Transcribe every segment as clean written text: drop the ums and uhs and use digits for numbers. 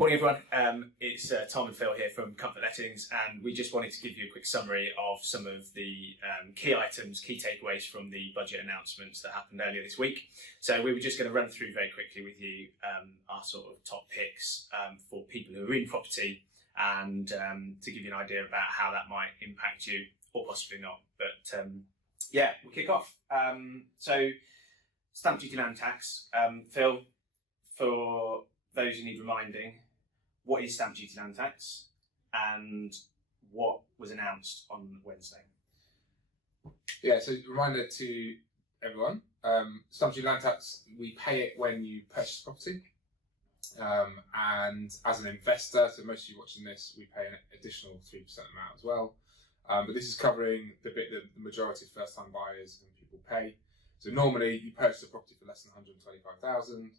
Morning everyone, it's Tom and Phil here from Comfort Lettings, and we just wanted to give you a quick summary of some of the key items, key takeaways from the budget announcements that happened earlier this week. So we were just going to run through very quickly with you our sort of top picks for people who are in property, and to give you an idea about how that might impact you, or possibly not. But yeah, we'll kick off. So stamp duty land tax. Phil, for those who need reminding, what is stamp duty land tax and what was announced on Wednesday? Yeah, so reminder to everyone, stamp duty land tax, we pay it when you purchase property, and as an investor, so most of you watching this, we pay an additional 3% amount as well, but this is covering the bit that the majority of first time buyers and people pay. So normally you purchase a property for less than 125,000 and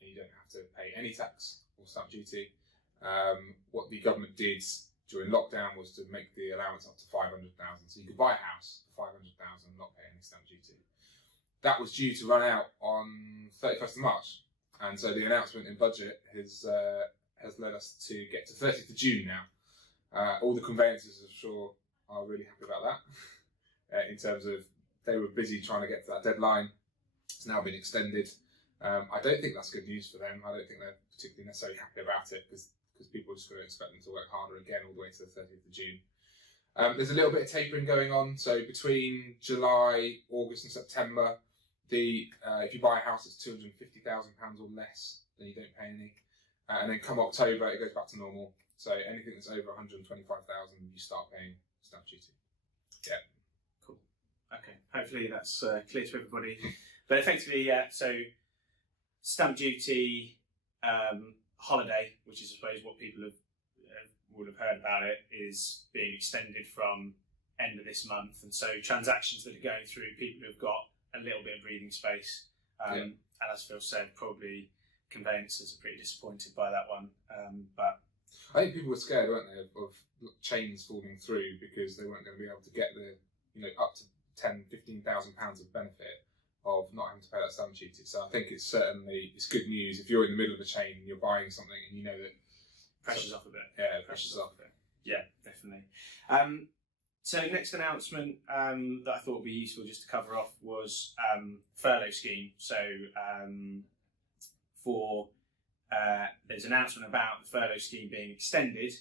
you don't have to pay any tax or stamp duty. What the government did during lockdown was to make the allowance up to 500,000. So you could buy a house for 500,000 and not pay any stamp duty. That was due to run out on 31st of March. And so the announcement in budget has led us to get to 30th of June now. All the conveyancers, I'm sure, are really happy about that. In terms of, they were busy trying to get to that deadline. It's now been extended. I don't think that's good news for them. I don't think they're particularly necessarily happy about it because people are just going to expect them to work harder again all the way to the 30th of June. There's a little bit of tapering going on. So between July, August and September, if you buy a house that's £250,000 or less, then you don't pay any. And then come October, it goes back to normal. So anything that's over 125,000, you start paying stamp duty. Yeah. Cool. Okay. Hopefully that's clear to everybody. But effectively, yeah, so stamp duty holiday, which is I suppose what people would have heard about it, is being extended from end of this month, and so transactions that are going through, people who've got a little bit of breathing space, and as Phil said, probably conveyancers are pretty disappointed by that one. But I think people were scared, weren't they, of chains falling through because they weren't going to be able to get the up to £10,000-15,000 of benefit of not having to pay that stamp duty. So I think it's good news if you're in the middle of a chain and you're buying something and you know that pressure's off a bit. Yeah, pressure's off a bit. Yeah, definitely. So next announcement that I thought would be useful just to cover off was Furlough Scheme. So there's an announcement about the Furlough Scheme being extended,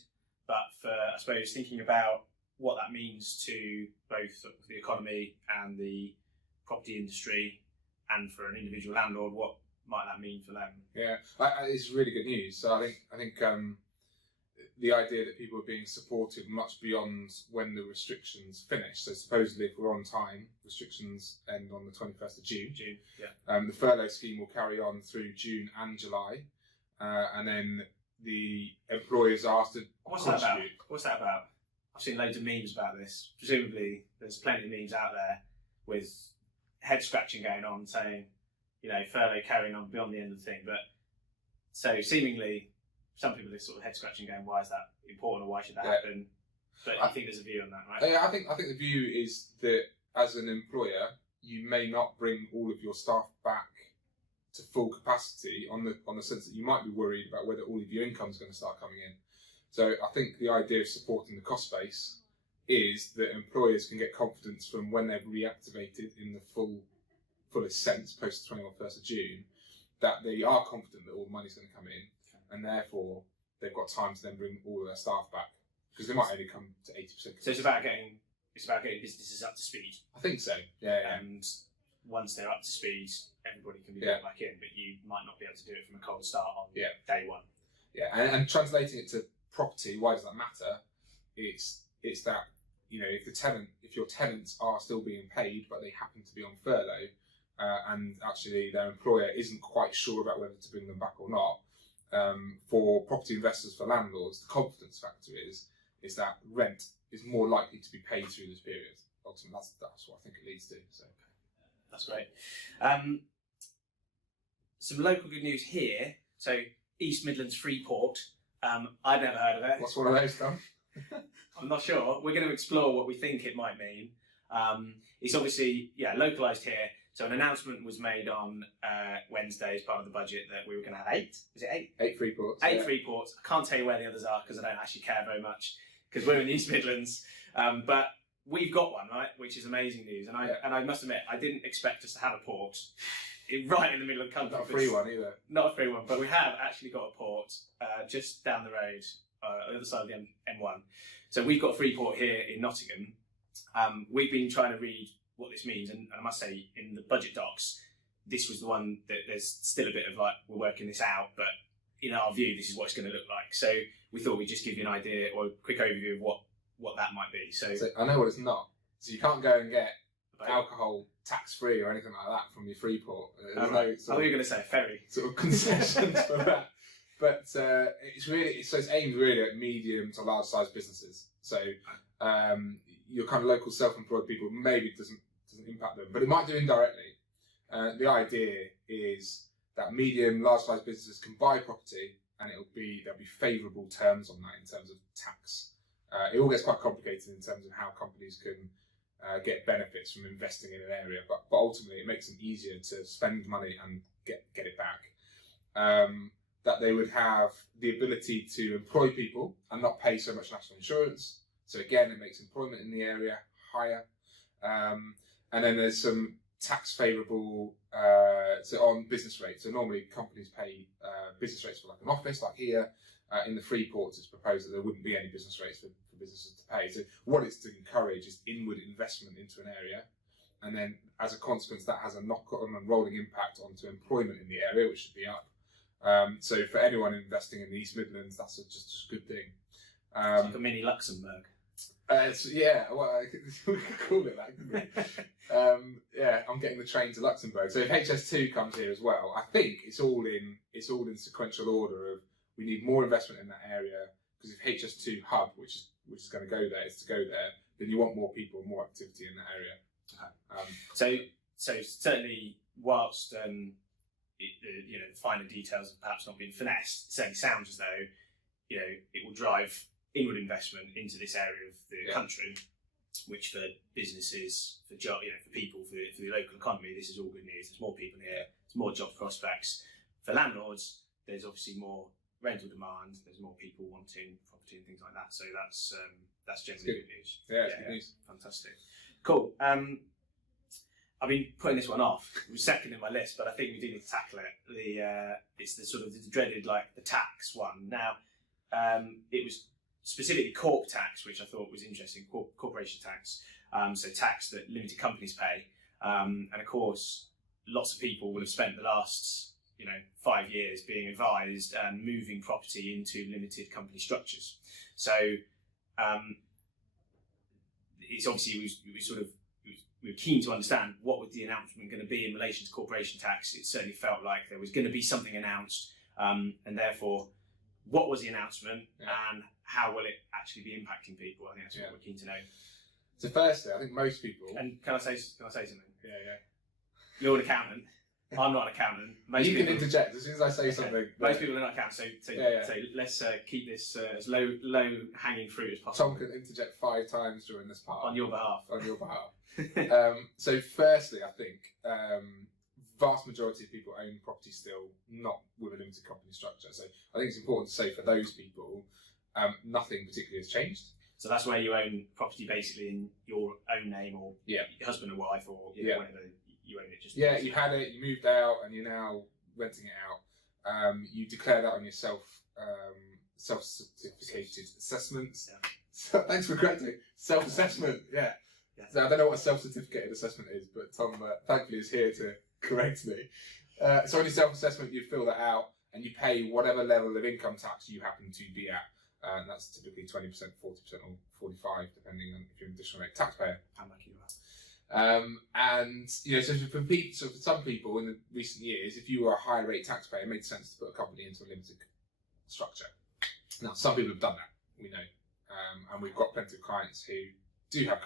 but for, I suppose, thinking about what that means to both the economy and the property industry, and for an individual landlord, what might that mean for them? Yeah, it's really good news. So I think the idea that people are being supported much beyond when the restrictions finish. So supposedly, if we're on time, restrictions end on the 21st of June. Yeah. The furlough scheme will carry on through June and July, and then the employers are asked to contribute. What's that about? I've seen loads of memes about this. Presumably, there's plenty of memes out there with head scratching going on, saying, furlough carrying on beyond the end of the thing. But so seemingly, some people are sort of head scratching, going, "Why is that important, or why should that happen?" But I think there's a view on that, right? Yeah, I think the view is that as an employer, you may not bring all of your staff back to full capacity on the sense that you might be worried about whether all of your income is going to start coming in. So I think the idea of supporting the cost base is that employers can get confidence from when they've reactivated in the fullest sense post the 21st of June, that they are confident that all the money's going to come in, and therefore they've got time to then bring all of their staff back, because they might only come to 80%. So it's about getting businesses up to speed. I think so. Yeah. And once they're up to speed, everybody can be brought back in, but you might not be able to do it from a cold start on day one. Yeah, and translating it to property, why does that matter? It's that, if your tenants are still being paid but they happen to be on furlough, and actually their employer isn't quite sure about whether to bring them back or not, for property investors, for landlords, the confidence factor is that rent is more likely to be paid through this period. Ultimately, that's what I think it leads to. So that's great. Some local good news here. So East Midlands Freeport. I'd never heard of it. What's one of those, Tom? I'm not sure. We're going to explore what we think it might mean. It's obviously, localised here. So an announcement was made on Wednesday as part of the budget that we were going to have 8. Was it 8? 8 free ports. 8 free ports. I can't tell you where the others are because I don't actually care very much because we're in the East Midlands. But we've got one, right? Which is amazing news. And I must admit, I didn't expect us to have a port right in the middle of the country. Not a free one either. Not a free one, but we have actually got a port just down the road, on the other side of the M1. So we've got a free port here in Nottingham. We've been trying to read what this means, and I must say, in the budget docs, this was the one that there's still a bit of like, we're working this out, but in our view, this is what it's going to look like. So we thought we'd just give you an idea or a quick overview of what that might be. So I know what it's not. So you can't go and get alcohol tax-free or anything like that from your free port. There's no you were going to say a ferry. Sort of concessions for that. But it's aimed really at medium to large sized businesses. So your kind of local self-employed people, maybe it doesn't impact them, but it might do indirectly. The idea is that medium, large sized businesses can buy property, and there'll be favourable terms on that in terms of tax. It all gets quite complicated in terms of how companies can get benefits from investing in an area, but ultimately it makes them easier to spend money and get it back. That they would have the ability to employ people and not pay so much national insurance. So again, it makes employment in the area higher. And then there's some tax favourable so on business rates. So normally companies pay business rates for like an office, like here. In the free ports, it's proposed that there wouldn't be any business rates for businesses to pay. So what it's to encourage is inward investment into an area. And then as a consequence, that has a knock-on and rolling impact onto employment in the area, which should be up. So for anyone investing in the East Midlands, that's just a good thing. It's like a mini Luxembourg. Yeah, well, we could call it that, couldn't we? Yeah, I'm getting the train to Luxembourg. So if HS2 comes here as well, I think it's all in sequential order of we need more investment in that area, because if HS2 hub, which is going to go there, is to go there, then you want more people, more activity in that area. Okay. So certainly, whilst the finer details have perhaps not been finessed, it certainly sounds as though it will drive inward investment into this area of the country, which for businesses, for people, for the local economy, this is all good news. There's more people here, there's more job prospects. For landlords, there's obviously more rental demand, there's more people wanting property and things like that. So that's generally good news. Yeah, it's good news. Fantastic. Cool. I've been putting this one off. It was second in my list, but I think we do need to tackle it. It's the sort of the dreaded, like the tax one. Now, it was specifically Cork Tax, which I thought was interesting. Corporation tax, so tax that limited companies pay, and of course, lots of people will have spent the last 5 years being advised and moving property into limited company structures. So it's obviously we were keen to understand what was the announcement going to be in relation to corporation tax. It certainly felt like there was going to be something announced, and therefore, what was the announcement and how will it actually be impacting people? I think that's what we're keen to know. So firstly, I think most people. And can I say something? Yeah. You're an accountant. I'm not an accountant. You can interject as soon as I say something. Most people are not accountants, so let's keep this as low hanging fruit as possible. Tom can interject 5 times during this part. On your behalf. So firstly, I think vast majority of people own property still not with a limited company structure. So I think it's important to say for those people, nothing particularly has changed. So that's where you own property basically in your own name, or your husband or wife, or whatever. You own it just. Yeah, you had it, you moved out, and you're now renting it out. You declare that on your self-certificated assessments. Yeah. So, thanks for correcting. Self-assessment, yeah. So I don't know what a self-certificated assessment is, but Tom thankfully is here to correct me. So on your self-assessment, you fill that out, and you pay whatever level of income tax you happen to be at. And that's typically 20%, 40%, or 45%, depending on if you're an additional rate taxpayer. How lucky you are. And so for some people in the recent years, if you were a higher rate taxpayer, it made sense to put a company into a limited structure. Now, some people have done that, we know, and we've got plenty of clients who do have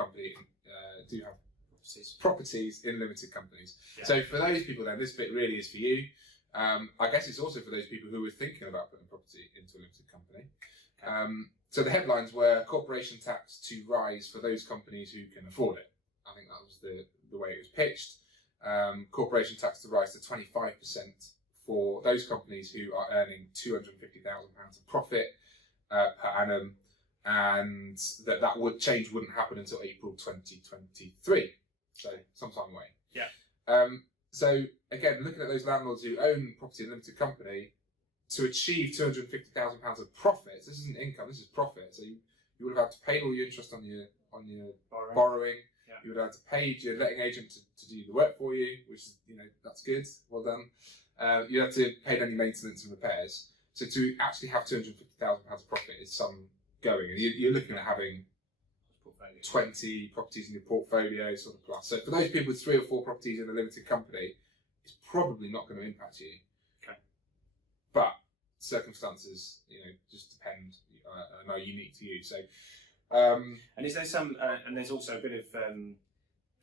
properties in limited companies. Yeah. So for those people, then this bit really is for you. I guess it's also for those people who were thinking about putting property into a limited company. So the headlines were corporation tax to rise for those companies who can afford it. I think that was the way it was pitched. corporation tax to rise to 25% for those companies who are earning £250,000 of profit per annum, and that change wouldn't happen until April 2023, so sometime away. Yeah. So again, looking at those landlords who own property in a limited company, to achieve £250,000 of profits, this isn't income, this is profit. So you would have had to pay all your interest on your borrowing. Yeah. You would have to pay your letting agent to do the work for you, which is, that's good, well done. You have to pay any maintenance and repairs. So to actually have £250,000 of profit is some going, and you're looking at having 20 properties in your portfolio, sort of plus. So for those people with 3 or 4 properties in a limited company, it's probably not going to impact you. Okay. But circumstances, just depend and are unique to you. So, and is there some? And there's also a bit of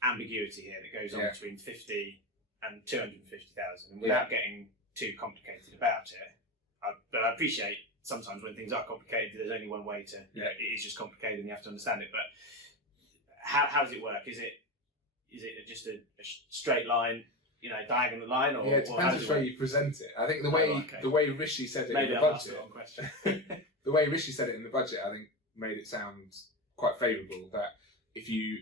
ambiguity here that goes on between 50 and 250,000, and without getting too complicated about it. But I appreciate sometimes when things are complicated, there's only one way to. It is just complicated, and you have to understand it. But how does it work? Is it just a straight line, diagonal line, or it depends which way you present it. I think the way Rishi said it in the budget. The way Rishi said it in the budget, I think, made it sound quite favourable. That if your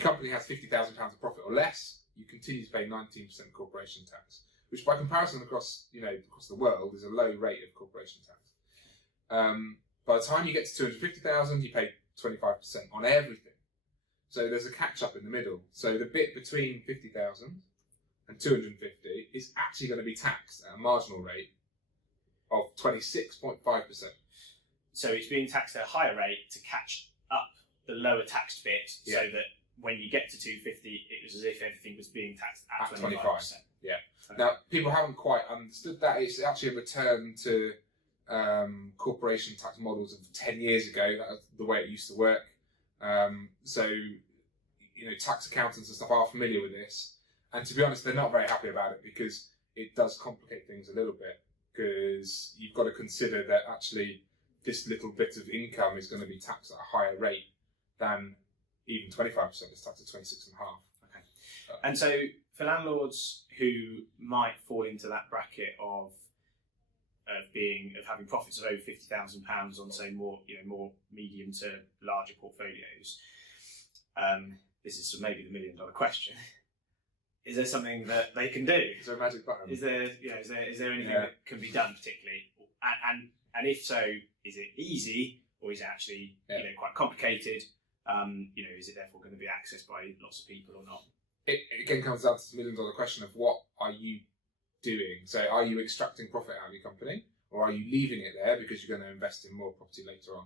company has £50,000 of profit or less, you continue to pay 19% corporation tax, which by comparison across the world is a low rate of corporation tax. By the time you get to 250,000, you pay 25% on everything. So there's a catch up in the middle. So the bit between 50,000 and 250 is actually going to be taxed at a marginal rate of 26.5%. So it's being taxed at a higher rate to catch up the lower taxed bit, so that when you get to 250, it was as if everything was being taxed at 25%. Yeah. Okay. Now, people haven't quite understood that. It's actually a return to corporation tax models of 10 years ago. That was the way it used to work. So, tax accountants and stuff are familiar with this. And to be honest, they're not very happy about it because it does complicate things a little bit, because you've got to consider that actually this little bit of income is going to be taxed at a higher rate than even 25%. It's taxed at 26.5%. Okay. And so for landlords who might fall into that bracket of having profits of over £50,000 on, say, more medium to larger portfolios, this is maybe the $1 million question. Is there something that they can do? Is there a magic button? Is there anything that can be done particularly? And if so, is it easy, or is it actually quite complicated? Is it therefore going to be accessed by lots of people or not? It again comes down to the $1 million question of what are you doing? So are you extracting profit out of your company, or are you leaving it there because you're going to invest in more property later on?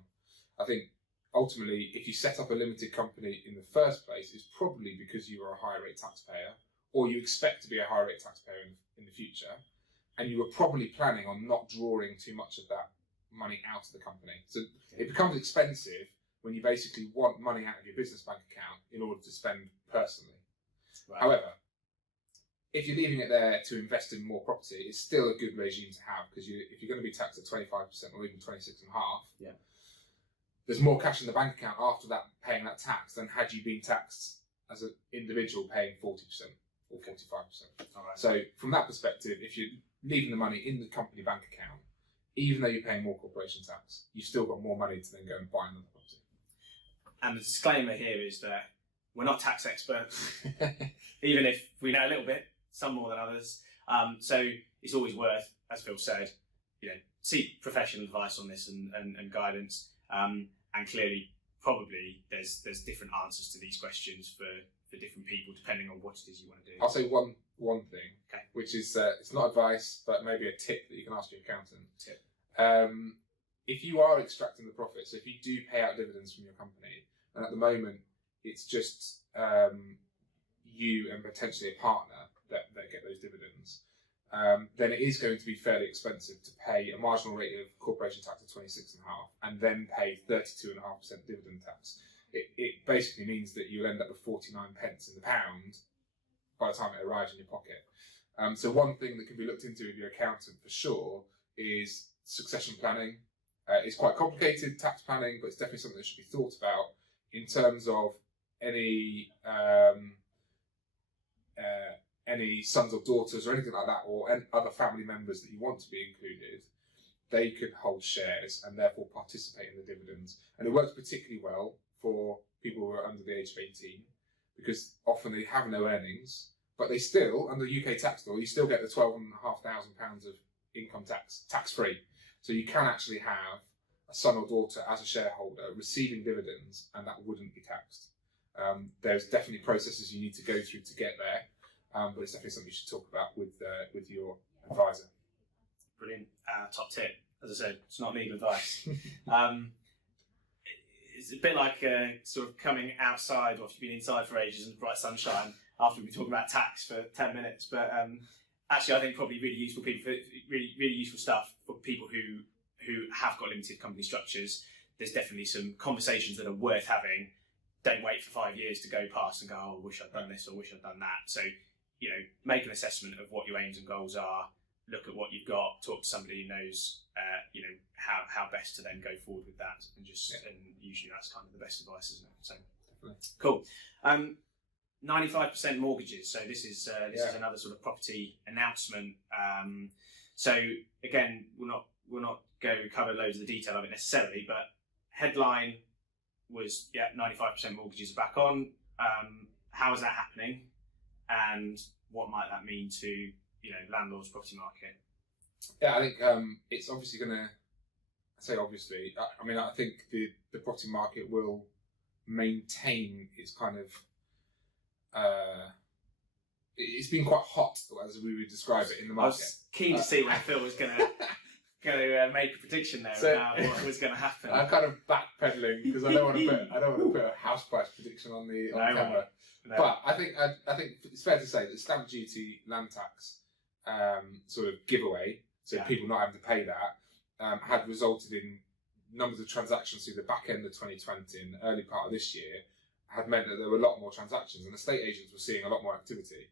I think ultimately, if you set up a limited company in the first place, it's probably because you are a higher rate taxpayer, or you expect to be a higher rate taxpayer in the future, and you were probably planning on not drawing too much of that money out of the company. So it becomes expensive when you basically want money out of your business bank account in order to spend personally. Right. However, if you're leaving it there to invest in more property, it's still a good regime to have, because if you're going to be taxed at 25% or even 26.5%, there's more cash in the bank account after that paying that tax than had you been taxed as an individual paying 40% or 45%. All right. So from that perspective, if you're leaving the money in the company bank account, even though you're paying more corporation tax, you've still got more money to then go and buy another property. And the disclaimer here is that we're not tax experts, even if we know a little bit, some more than others. So it's always worth, as Phil said, seek professional advice on this and guidance. And clearly, probably there's different answers to these questions for different people, depending on what it is you want to do. I'll say one thing, which is it's not advice, but maybe a tip that you can ask your accountant. Tip. If you are extracting the profits, if you do pay out dividends from your company, and at the moment it's just you and potentially a partner that get those dividends, then it is going to be fairly expensive to pay a marginal rate of corporation tax of 26.5% and then pay 32.5% dividend tax. It basically means that you'll end up with 49 pence in the pound by the time it arrives in your pocket. So one thing that can be looked into with your accountant for sure is succession planning. It's quite complicated, tax planning, but it's definitely something that should be thought about in terms of any any sons or daughters or anything like that, or any other family members that you want to be included, they could hold shares and therefore participate in the dividends. And it works particularly well for people who are under the age of 18, because often they have no earnings, but they still, under UK tax law, you still get the £12,500 of income tax-free. So you can actually have a son or daughter as a shareholder receiving dividends, and that wouldn't be taxed. There's definitely processes you need to go through to get there, but it's definitely something you should talk about with your advisor. Brilliant. Top tip. As I said, it's not legal advice. It's a bit like sort of coming outside after you've been inside for ages in the bright sunshine after we've been talking about tax for 10 minutes. But actually, I think probably really useful stuff for people who have got limited company structures. There's definitely some conversations that are worth having. Don't wait for 5 years to go past and go, oh, I wish I'd done this or wish I'd done that. So, make an assessment of what your aims and goals are. Look at what you've got. Talk to somebody who knows, how best to then go forward with that, and and usually that's kind of the best advice, isn't it? So, definitely. Cool. 95% mortgages. So this is another sort of property announcement. So again, we'll not go cover loads of the detail of it necessarily, but headline was 95% mortgages are back on. How is that happening, and what might that mean to landlords' property market? Yeah, I think it's obviously going to. Say obviously, I mean, I think the property market will maintain its kind of. It's been quite hot, as we would describe it in the market. I was keen to see when Phil was going to make a prediction there about what was going to happen. I'm kind of backpedaling because I don't want to put a house price prediction on camera. No. But I think it's fair to say that stamp duty, land tax, sort of giveaway, so people not having to pay that, had resulted in numbers of transactions through the back end of 2020 and the early part of this year, had meant that there were a lot more transactions, and estate agents were seeing a lot more activity.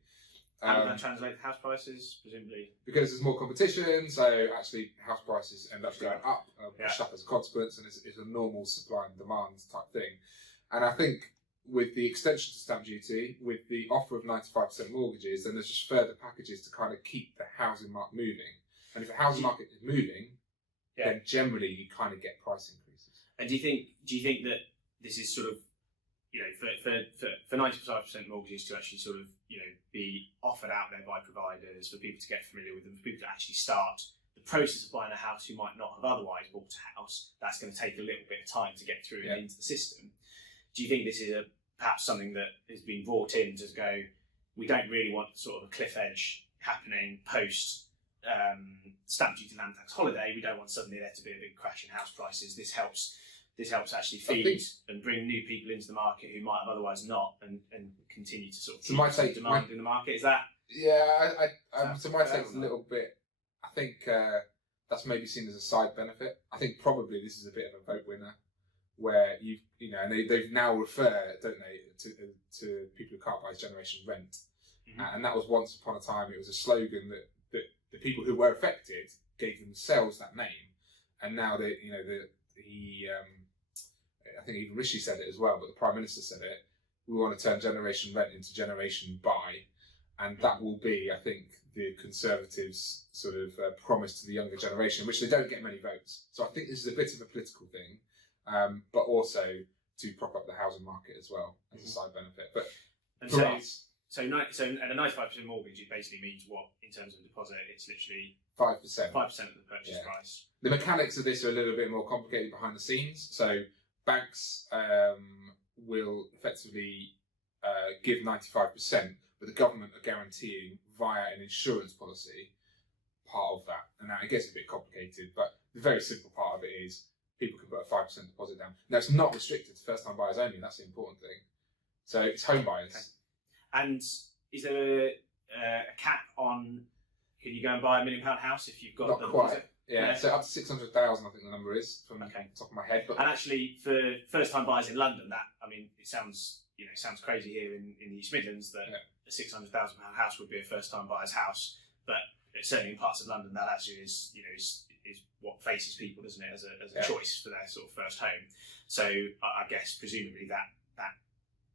How did that translate to house prices, presumably? Because there's more competition, so actually house prices end up going up, pushed up as a consequence, and it's a normal supply and demand type thing. And I think with the extension to stamp duty, with the offer of 95% mortgages, then there's just further packages to kind of keep the housing market moving. And if the housing market is moving, then generally you kind of get price increases. And do you think that this is sort of, for 95% mortgages to actually sort of, be offered out there by providers, for people to get familiar with them, for people to actually start the process of buying a house who might not have otherwise bought a house, that's going to take a little bit of time to get through and into the system. Do you think this is perhaps something that has been brought in to go, we don't really want sort of a cliff edge happening post stamp duty land tax holiday? We don't want suddenly there to be a big crash in house prices. This helps actually feed and bring new people into the market who might have otherwise not, and continue to sort of keep demand in the market. Is that? Yeah, so my take's a little bit. I think that's maybe seen as a side benefit. I think probably this is a bit of a vote winner, where and they've now referred, don't they, to people who can't buy generation rent, and that was once upon a time. It was a slogan that the people who were affected gave themselves that name, and now I think even Rishi said it as well, but the Prime Minister said it. We want to turn generation rent into generation buy, and that will be, I think, the Conservatives' sort of promise to the younger generation, which they don't get many votes. So I think this is a bit of a political thing, but also to prop up the housing market as well as a side benefit. But so at a 95% mortgage, it basically means what in terms of deposit? It's literally 5%. 5% of the purchase price. The mechanics of this are a little bit more complicated behind the scenes. So banks will effectively give 95%, but the government are guaranteeing via an insurance policy part of that. And that, it gets a bit complicated, but the very simple part of it is people can put a 5% deposit down. Now, it's not restricted to first-time buyers only. That's the important thing. So it's home buyers. Okay. And is there a cap on, can you go and buy £1 million house if you've got not the quite. deposit? Yeah, so up to 600,000, I think the number is from the top of my head. But and actually, for first-time buyers in London, it sounds crazy here in the East Midlands that a £600,000 house would be a first-time buyer's house, but certainly in parts of London that actually is what faces people, doesn't it, as a choice for their sort of first home. So I guess presumably that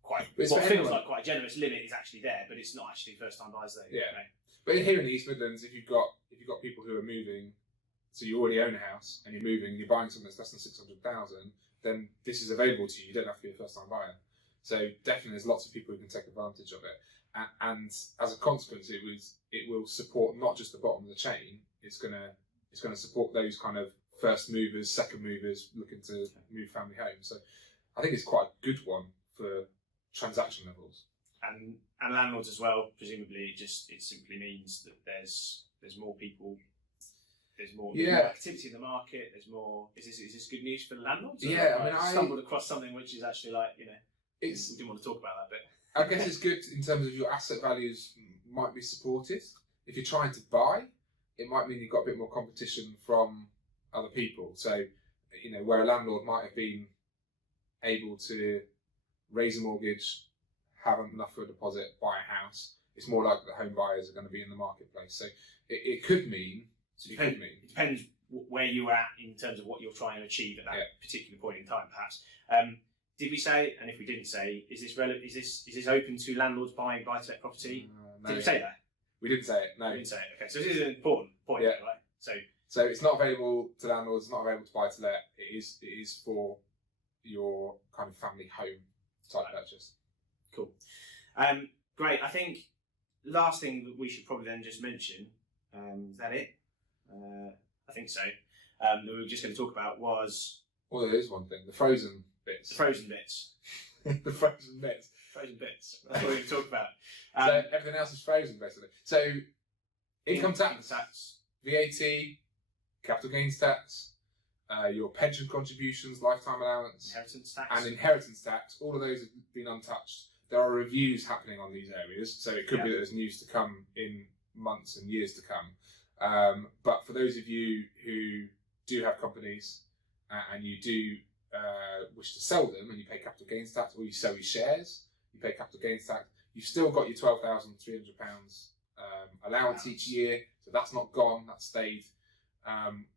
quite But it's what for feels anyone. like quite a generous limit is actually there, but it's not actually first time buyers though. Yeah. No. But here in the East Midlands, if you've got people who are moving, so you already own a house and you're moving, and you're buying something that's less than 600,000, then this is available to you. You don't have to be a first time buyer. So definitely, there's lots of people who can take advantage of it. And as a consequence, it will support not just the bottom of the chain. It's gonna support those kind of first movers, second movers looking to move family home. So I think it's quite a good one for transaction levels. And landlords as well. Presumably, it simply means that there's more people. There's more activity in the market. There's more. Is this good news for the landlords? Yeah, I stumbled across something which is actually we didn't want to talk about that bit. I guess it's good in terms of your asset values might be supported. If you're trying to buy, it might mean you've got a bit more competition from other people. So, where a landlord might have been able to raise a mortgage, have enough for a deposit, buy a house, it's more likely that home buyers are going to be in the marketplace. So it could mean. It depends where you're at in terms of what you're trying to achieve at that particular point in time, perhaps. Did we say, and if we didn't say, is this open to landlords buying buy-to-let property? No. Did we say that? We didn't say it. No, we didn't say it. Okay, so this is an important point, right? So it's not available to landlords. It's not available to buy-to-let. It is for your kind of family home type purchase. Cool. Great. I think last thing that we should probably then just mention. Is that it? I think so. That we were just going to talk about was. Well, there is one thing: the frozen bits. The frozen bits. The frozen bits. Frozen bits. That's what we're going to talk about. So everything else is frozen, basically. So income tax, VAT, capital gains tax, your pension contributions, lifetime allowance, inheritance tax. All of those have been untouched. There are reviews happening on these areas, so it could be that there's news to come in months and years to come. But for those of you who do have companies and you do wish to sell them and you pay capital gains tax, or you sell your shares, you pay capital gains tax, you've still got your £12,300 allowance each year, so that's not gone, that's stayed,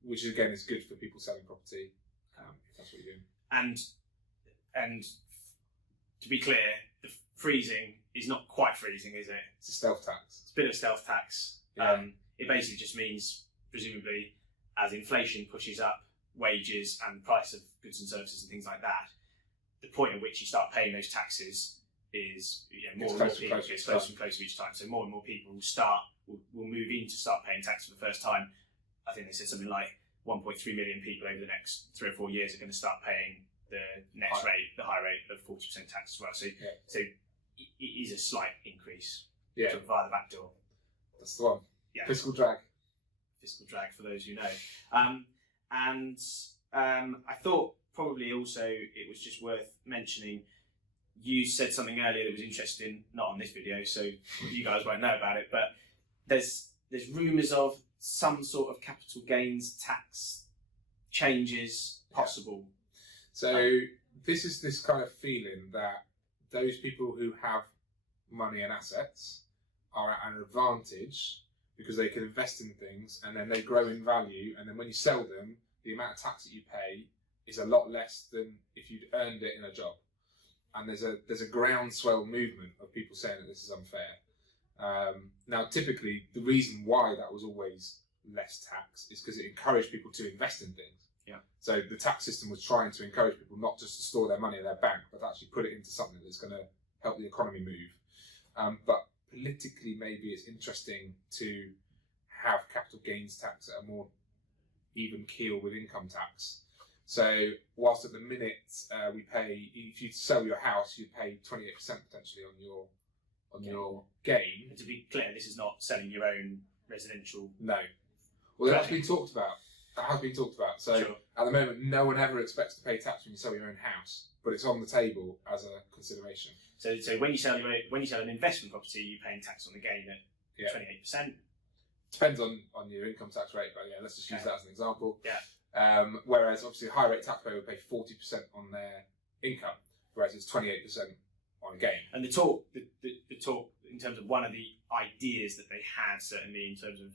which again is good for people selling property, if that's what you're doing. And to be clear, the freezing is not quite freezing, is it? It's a stealth tax. It's a bit of a stealth tax. Yeah. It basically just means, presumably, as inflation pushes up wages and price of goods and services and things like that, the point at which you start paying those taxes is more and more people get closer and closer each time. So more and more people will move in to start paying tax for the first time. I think they said something like 1.3 million people over the next 3 or 4 years are going to start paying the the high rate of 40% tax as well. So it is a slight increase sort of via the back door. That's the one. Yeah. Fiscal drag For those who know. I thought probably also it was just worth mentioning. You said something earlier that was interesting, not on this video, so you guys won't know about it. But there's rumours of some sort of capital gains tax changes possible. So this is this kind of feeling that those people who have money and assets are at an advantage because they can invest in things and then they grow in value, and then when you sell them, the amount of tax that you pay is a lot less than if you'd earned it in a job. And there's a groundswell movement of people saying that this is unfair. Now, typically, the reason why that was always less tax is because it encouraged people to invest in things. Yeah. So the tax system was trying to encourage people not just to store their money in their bank, but actually put it into something that's going to help the economy move. But politically, maybe it's interesting to have capital gains tax at a more even keel with income tax. So whilst at the minute we pay, if you sell your house, you pay 28% potentially on your gain. And to be clear, this is not selling your own residential. No. Well, that's been talked about. That has been talked about. So at the moment, no one ever expects to pay tax when you sell your own house, but it's on the table as a consideration. So when you sell an investment property, you're paying tax on the gain at 28%. Depends on your income tax rate, but let's just use that as an example. Yeah. Whereas obviously a high rate taxpayer would pay 40% on their income, whereas it's 28% on a gain. And the talk in terms of one of the ideas that they had, certainly in terms of,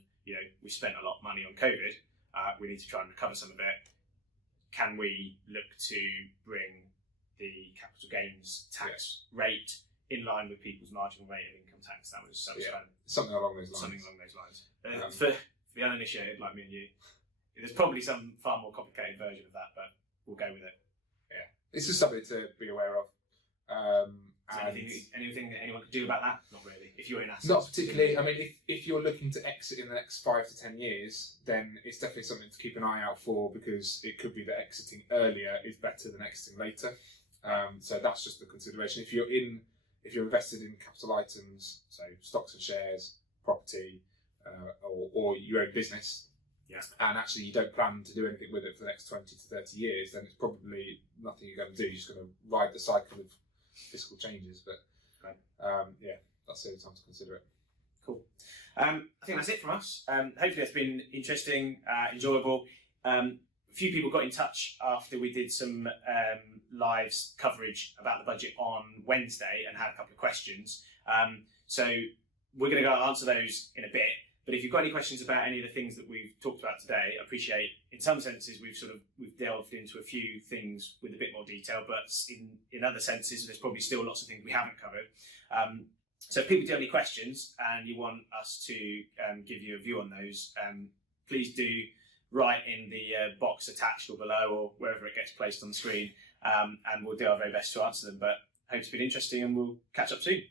we spent a lot of money on COVID, we need to try and recover some of it. Can we look to bring the capital gains tax rate in line with people's marginal rate of income tax. That was something along those lines. Something along those lines. For the uninitiated like me and you, there's probably some far more complicated version of that, but we'll go with it. Yeah, it's just something to be aware of. Anything that anyone could do about that? Not really. If you're in assets, not particularly. I mean, if you're looking to exit in the next 5 to 10 years, then it's definitely something to keep an eye out for, because it could be that exiting earlier is better than exiting later. So that's just the consideration. If you're invested in capital items, so stocks and shares, property, or your own business, and actually you don't plan to do anything with it for the next 20 to 30 years, then it's probably nothing you're going to do. You're just going to ride the cycle of fiscal changes. But that's the only time to consider it. Cool. I think that's it from us. Hopefully that's been interesting, enjoyable. A few people got in touch after we did some live coverage about the budget on Wednesday and had a couple of questions. So we're going to go answer those in a bit. But if you've got any questions about any of the things that we've talked about today, I appreciate, in some senses, we've delved into a few things with a bit more detail, but in other senses, there's probably still lots of things we haven't covered. So if people do have any questions and you want us to give you a view on those, please do write in the box attached or below or wherever it gets placed on the screen, and we'll do our very best to answer them. But I hope it's been interesting, and we'll catch up soon.